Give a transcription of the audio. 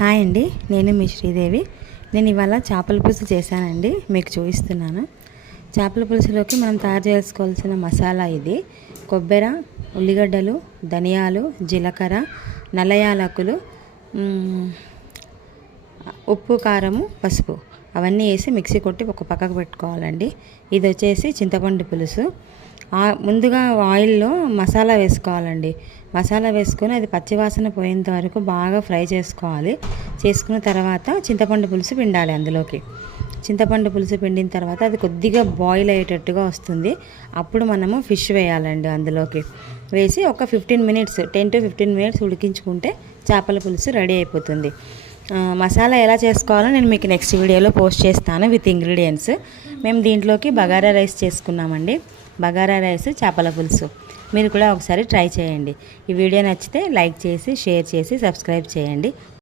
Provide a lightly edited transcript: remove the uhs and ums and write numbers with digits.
Hi అండి, నేను మీ శ్రీదేవి. నేను ఇవాళ చేపల పులుసు చేశానండి, మీకు చూపిస్తున్నాను. చేపల పులుసులోకి మనం తయారు చేసుకోవాల్సిన మసాలా ఇది: కొబ్బరి, ఉల్లిగడ్డలు, ధనియాలు, జీలకర్ర, నల్ల యాలకులు, ఉప్పు, కారము, పసుపు అవన్నీ వేసి మిక్సీ కొట్టి ఒక పక్కకు పెట్టుకోవాలండి. ఇది వచ్చేసి చింతపండు పులుసు. ముందుగా ఆయిల్లో మసాలా వేసుకోవాలండి. మసాలా వేసుకొని అది పచ్చివాసన పోయేంత వరకు బాగా ఫ్రై చేసుకోవాలి. చేసుకున్న తర్వాత చింతపండు పులుసు పిండాలి అందులోకి. చింతపండు పులుసు పిండిన తర్వాత అది కొద్దిగా బాయిల్ అయ్యేటట్టుగా వస్తుంది. అప్పుడు మనము ఫిష్ వేయాలండి. అందులోకి వేసి ఒక 10 to 15 మినిట్స్ ఉడికించుకుంటే చేపల పులుసు రెడీ అయిపోతుంది. మసాలా ఎలా చేసుకోవాలో నేను మీకు నెక్స్ట్ వీడియోలో పోస్ట్ చేస్తాను విత్ ఇంగ్రీడియంట్స్. మేము దీంట్లోకి బగారా రైస్ చేసుకున్నామండి. బగారా రైస్, చేపల పులుసు. మీరు కూడా ఒకసారి ట్రై చేయండి. ఈ వీడియో నచ్చితే లైక్ చేసి, షేర్ చేసి, సబ్స్క్రైబ్ చేయండి.